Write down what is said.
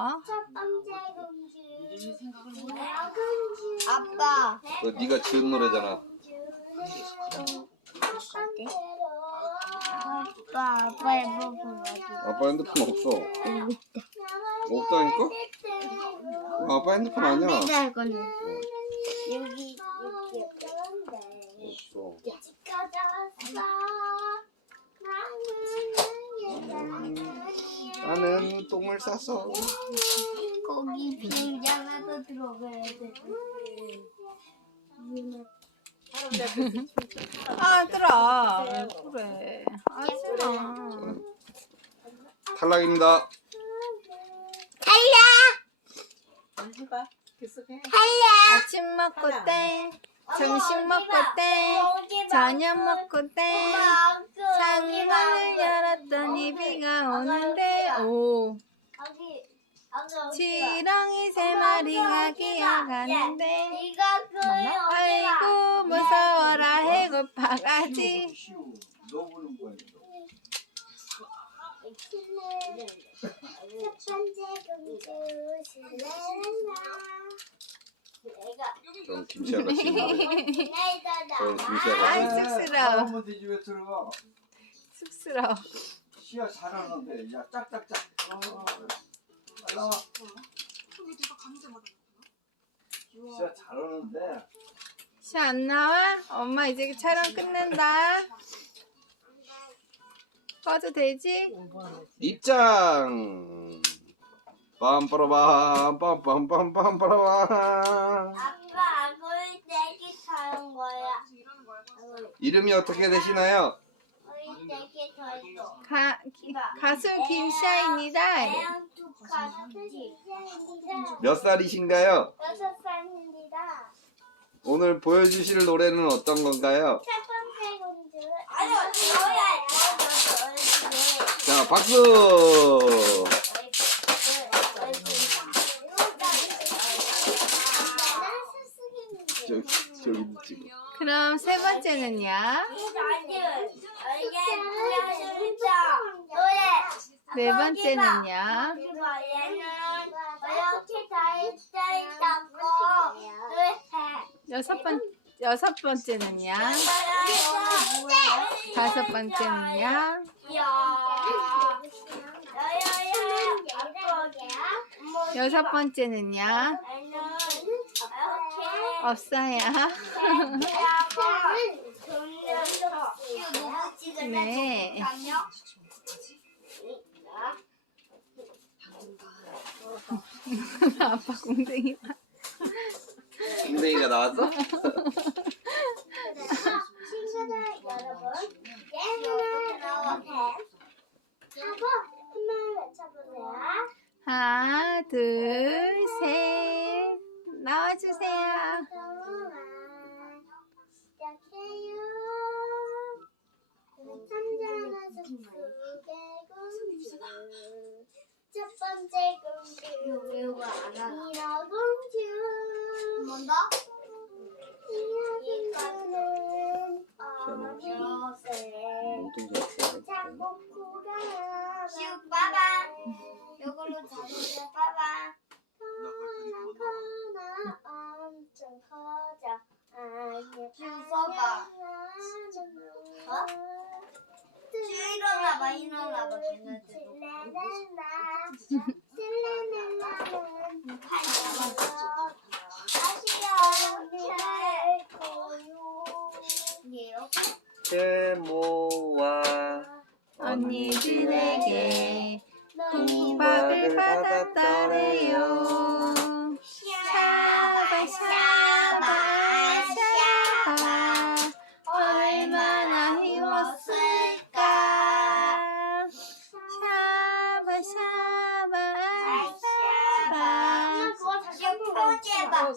뭐야? 첫 번째 공주 내가 공주 아빠. 그거 네가 지은 노래잖아. 아빠, 아빠 핸드폰 어디? 아빠 핸드폰 없어. 없다니까? 그거 아빠 핸드폰 아니야. 내 이거는 여기 여기. 없어. 똥을 싸서. 거기 비행장에도 들어가야 돼. 아들아 왜 그래? 하지마. 탈락입니다. 해봐. 계속해. 아침 먹고 땡, 점심 먹고 땡, 저녁 먹고 땡. 창문을 열었더니 비가 오는데 오 지렁이 세 마리가 기어가는데 이거. 아이고 무서워라 해고 바가지 첫 번째 공주 실레나. 내가 전 김치 아가씨. 내가 저는 김치 아이. 쑥스러워 들어가? 쑥스러워 시야 잘하는데 야 짝짝짝. 어, 빨리 나와. 시야 잘하는데. 시 안 나와? 엄마 이제 촬영 끝낸다 꺼도 되지? 입장. 빰빠라밤 빰빰빰 빰빠라밤. 아빠 악을 내기 타는 거야. 이름이 어떻게 되시나요? 가, 기- 가수 스티입니다. 몇 살이신가요? 여섯 살입니다. 오늘 보여주실 노래는 어떤 건가요? 첫 번째 공주. 아니요, 저야. 자, 박수! 저기, 저기 지금. 그럼 세 번째는요? 네 번째는요? 이렇게 다 있다고 여섯 번 여섯 번째는요? 다섯 번째는요? 여섯 번째는요? 없어요. 네. 아빠 공댕이다. 엉덩이가 나왔어? 친구들 여러분, 예은아 나와 가보 한번 외쳐보세요. 하나, 둘, 셋. 나와주세요. 공주 뭔다? 미라 공주는 어느새 엉덩이 좋았어. 작곡구가 시우 빠바 요걸로 하나 커져 줄 서봐 어? 줄 일어나봐 일어나봐 걔네들 모와 언니들에게 공박을 받았다래요. 샤바, 샤바, 샤바. 얼마나 힘었을까. 샤바, 샤바, 샤바. 해봐